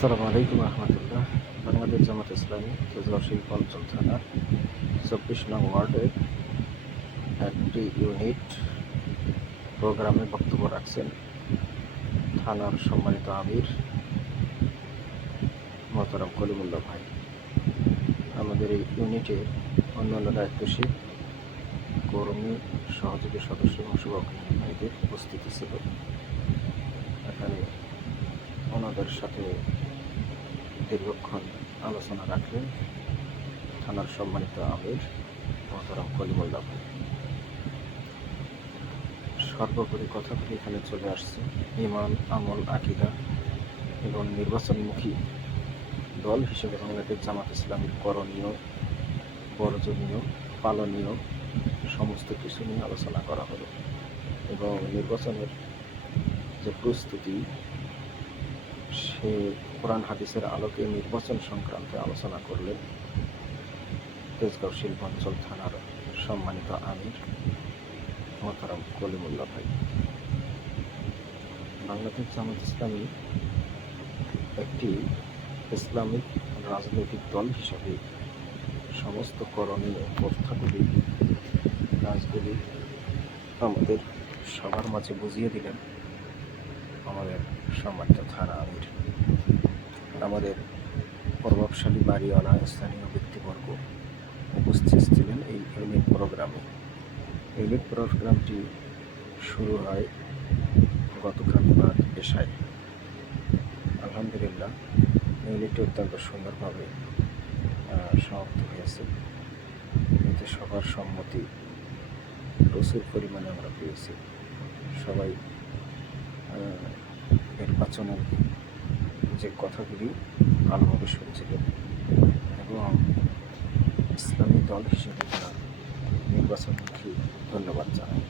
আসসালামু আলাইকুম রহমতুল্লাহ। বাংলাদেশ জামাত ইসলামী তেজগাঁও শিল্প অঞ্চল থানার 24 নং ওয়ার্ডের একটি ইউনিট প্রোগ্রামে বক্তব্য রাখছেন থানার সম্মানিত আমির মোহতারাম কলিমুল্লাহ ভাই। আমাদের এই ইউনিটের অন্যান্য দায়িত্বশীল কর্মী, সহযোগী সদস্য এবং শুভাকাঙ্ক্ষী ভাইদের উপস্থিতি ছিল। এখানে ওনাদের সাথে দীর্ঘক্ষণ আলোচনা রাখলেন থানার সম্মানিত আমির মোহতারাম কলিমুল্লাহ ভাই। সর্বোপরি কথাগুলি এখানে চলে আসছে ঈমান, আমল, আকীদা এবং নির্বাচনমুখী দল হিসেবে বাংলাদেশ জামাত ইসলামীর করণীয়, বর্জনীয়, পালনীয় সমস্ত কিছু নিয়ে আলোচনা করা হলো এবং নির্বাচনের যে প্রস্তুতি, সে কোরআন হাদিসের আলোকে নির্বাচন সংক্রান্তে আলোচনা করলেন তেজগাঁও শিল্পাঞ্চল থানার সম্মানিত আমির মোহতারাম কলিমুল্লাহ ভাই। বাংলাদেশ জামাত ইসলামী একটি ইসলামিক রাজনৈতিক দল হিসাবে সমস্ত করণীয়, প্রস্তাবগুলি, কাজগুলি আমাদের সবার মাঝে বুঝিয়ে দিলেন আমাদের সম্মানিত থানা আমির। আমাদের প্রভাবশালী বাড়িওয়ালা স্থানীয় ব্যক্তিবর্গ উপস্থিত ছিলেন এই ইউনিট প্রোগ্রামে। ইউনিট প্রোগ্রামটি শুরু হয় গতকাল বাদ পেশায়। আলহামদুলিল্লাহ, ইউনিটটি অত্যন্ত সুন্দরভাবে সমাপ্ত হয়েছে। এতে সবার সম্মতি প্রচুর পরিমাণে আমরা পেয়েছি। সবাই নির্বাচনের যে কথাগুলি ভালোভাবে শুনছিলেন এবং ইসলামী দল হিসেবে তারা নির্বাচনমুখী ধন্যবাদ জানাই।